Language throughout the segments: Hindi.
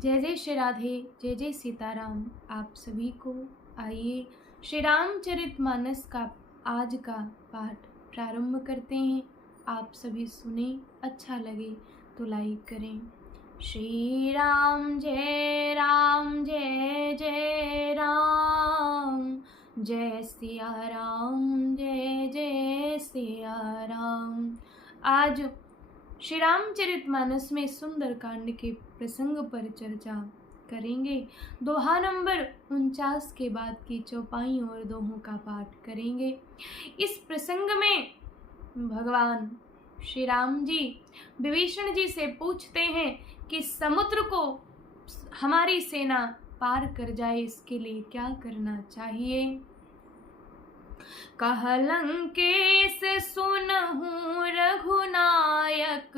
जय जय श्री राधे, जय जय सीताराम। आप सभी को आइए श्री रामचरितमानस का आज का पाठ प्रारंभ करते हैं। आप सभी सुने, अच्छा लगे तो लाइक करें। श्री राम जय जय राम, जय सिया राम जय जय सिया राम। आज श्री रामचरितमानस में सुंदर कांड के प्रसंग पर चर्चा करेंगे। दोहा नंबर 49 के बाद की चौपाई और दोहों का पाठ करेंगे। इस प्रसंग में भगवान श्री राम जी विभीषण जी से पूछते हैं कि समुद्र को हमारी सेना पार कर जाए, इसके लिए क्या करना चाहिए। कह लंकेश सुनहु रघुनायक,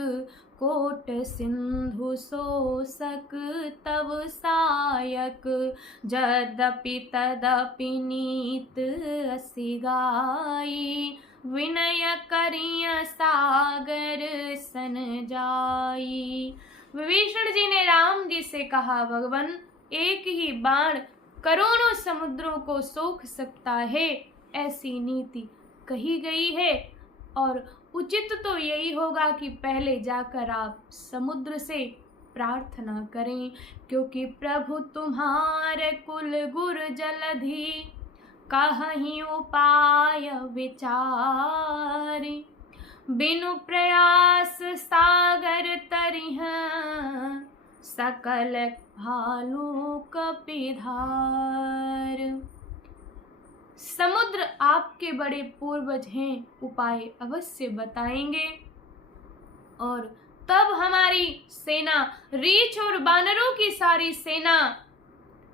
कोट सिंधु शोषक तव सायक। यद्यपि तदपि नीत असि गाई, विनय करिय सागर सन जाई। विभीषण जी ने राम जी से कहा, भगवान एक ही बाण करोड़ों समुद्रों को सोख सकता है, ऐसी नीति कही गई है और उचित तो यही होगा कि पहले जाकर आप समुद्र से प्रार्थना करें, क्योंकि प्रभु तुम्हारे कुल गुर जलधि, कहीं उपाय विचारी। बिनु प्रयास सागर तरिह, सकल भालू कपिधार। समुद्र आपके बड़े पूर्वज हैं, उपाय अवश्य बताएंगे और तब हमारी सेना, रीछ और बानरों की सारी सेना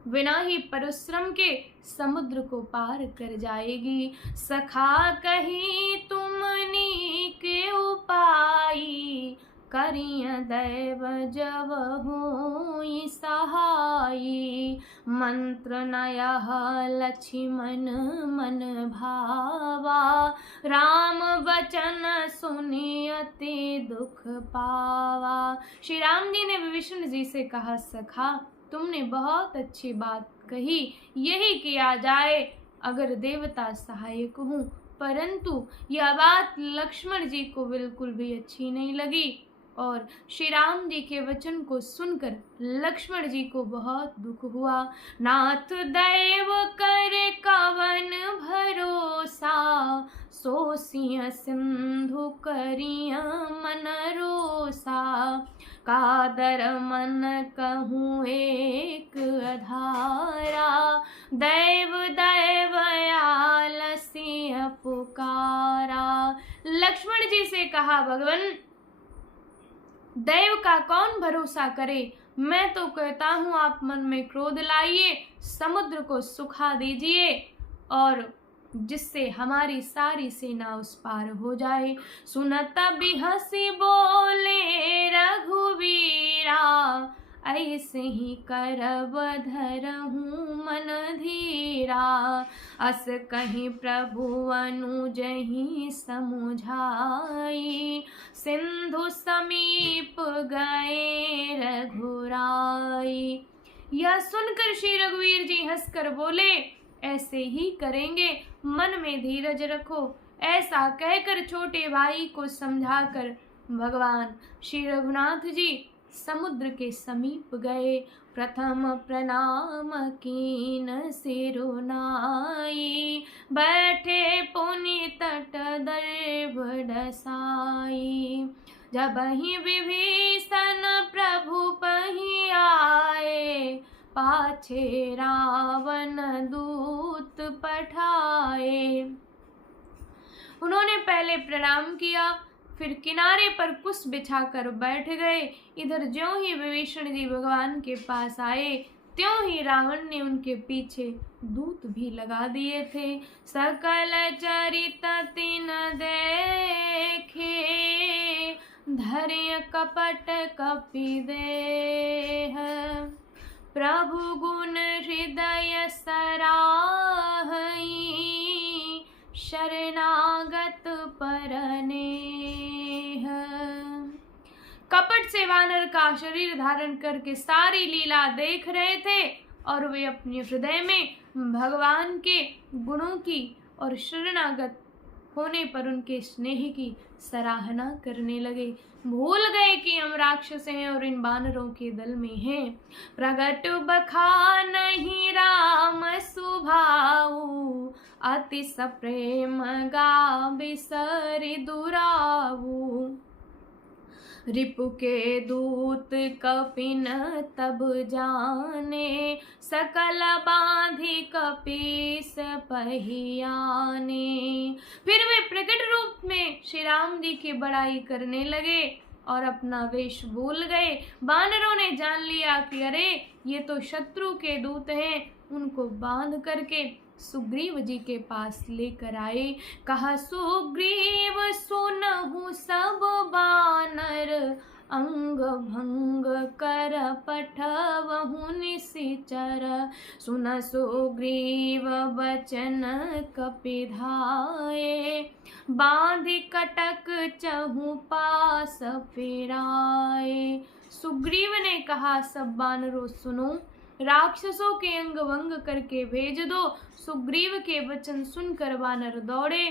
बिना ही परिश्रम के समुद्र को पार कर जाएगी। सखा कही तुमनी के उपाय, करिय दैव जब होई सहाई। मंत्र नयः लक्ष्मण मन भावा, राम वचन सुनि अति दुख पावा। श्री राम जी ने विभीषण जी से कहा, सखा तुमने बहुत अच्छी बात कही, यही किया जाए अगर देवता सहायक हूँ। परंतु यह बात लक्ष्मण जी को बिल्कुल भी अच्छी नहीं लगी और श्री राम जी के वचन को सुनकर लक्ष्मण जी को बहुत दुख हुआ। नाथ दैव कर कवन भरोसा, सोसिय सिंधु करिय मन रोसा। कादर मन कहूँ एक अधारा, दैव दैव आलस्य पुकारा। लक्ष्मण जी से कहा, भगवान दैव का कौन भरोसा करे। मैं तो कहता हूँ आप मन में क्रोध लाइए, समुद्र को सुखा दीजिए और जिससे हमारी सारी सेना उस पार हो जाए। सुनत बिहसी बोले रघुवीरा, ऐसे ही करब धरहूँ मन धीरा। अस कहीं प्रभु अनुजहि समुझाई, सिंधु समीप गए रघुराई। यह सुनकर श्री रघुवीर जी हंसकर बोले, ऐसे ही करेंगे, मन में धीरज रखो। ऐसा कहकर छोटे भाई को समझाकर भगवान श्री रघुनाथ जी समुद्र के समीप गए। प्रथम प्रणाम कीन सिरुनाई, बैठे पुनि तट दर्भ डसाई। जब ही विभीषण प्रभु पही आए, पाछे रावण दूत पठाए। उन्होंने पहले प्रणाम किया, फिर किनारे पर कुश बिछाकर बैठ गए। इधर ज्यों ही विभीषण जी भगवान के पास आए, त्यों ही रावण ने उनके पीछे दूत भी लगा दिए थे। सकल चरित तिन देखे, धैर्य कपट कपि देह। प्रभु गुण हृदय सराहई, शरणागत परनेह। कपट से वानर का शरीर धारण करके सारी लीला देख रहे थे और वे अपने हृदय में भगवान के गुणों की और शरणागत होने पर उनके स्नेह की सराहना करने लगे। भूल गए कि हम राक्षस हैं और इन बानरों के दल में हैं। प्रगट बखानहि राम सुभाऊ, अति सप्रेम गावे सरि दुराऊ। रिपु के दूत कपिन तब जाने, सकल बांधि कपीस पहियाने। फिर वे प्रकट रूप में श्री राम जी की बड़ाई करने लगे और अपना वेश भूल गए। वानरों ने जान लिया कि अरे ये तो शत्रु के दूत हैं। उनको बांध करके सुग्रीव जी के पास लेकर आए। कहा सुग्रीव सुनहु सब बानर, अंग भंग कर पठवहु निशिचर। सुन सुग्रीव बचन कपिधाये, बांधि कटक चहु पास फिराए। सुग्रीव ने कहा सब बानरों सुनो, राक्षसों के अंग भंग करके भेज दो। सुग्रीव के वचन सुनकर वानर दौड़े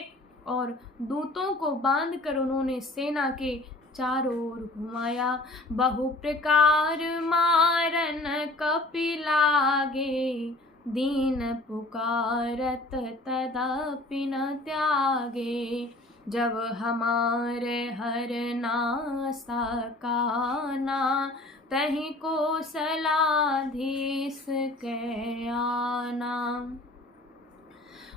और दूतों को बांधकर उन्होंने सेना के चारों ओर घुमाया। बहु प्रकार मारन कपि लागे, दीन पुकारत तदपि न त्यागे। जब हमारे हर नासा काना, तहि कौशलाधीश के आना।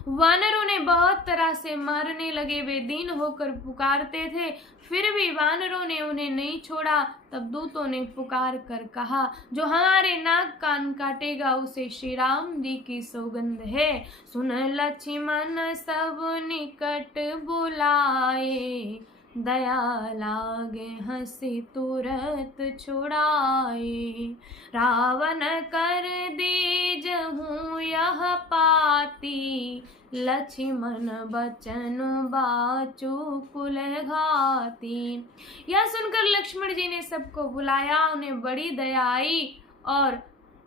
वानरों ने बहुत तरह से मारने लगे। वे दीन होकर पुकारते थे, फिर भी वानरों ने उन्हें नहीं छोड़ा। तब दूतों ने पुकार कर कहा, जो हमारे नाक कान काटेगा उसे श्री राम जी की सौगंध है। सुन लक्ष्मण सब निकट बुलाए, दया लागे हंसी तुरत छुड़ाए। रावण कर दीजहु यह पाती, लक्ष्मण बचन बाचु कुल घाती। यह सुनकर लक्ष्मण जी ने सबको बुलाया। उन्हें बड़ी दया आई और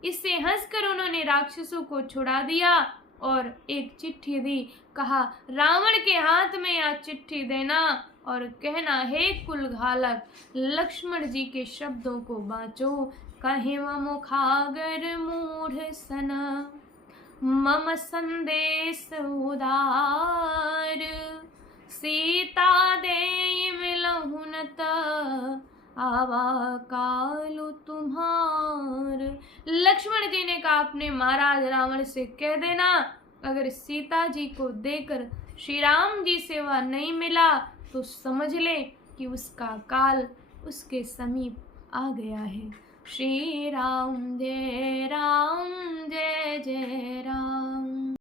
इससे हंसकर उन्होंने राक्षसों को छुड़ा दिया और एक चिट्ठी दी। कहा रावण के हाथ में यह चिट्ठी देना और कहना, हे कुल घालक, लक्ष्मण जी के शब्दों को बाँचो। कहे व मुखागर मूढ़ सना, मम संदेश उदार। सीता देई मिलहु न त, आवा कालु तुम्हार। लक्ष्मण जी ने कहा, अपने महाराज रावण से कह देना, अगर सीता जी को देकर श्री राम जी से वह नहीं मिला तो समझ ले कि उसका काल उसके समीप आ गया है। श्री राम जय राम।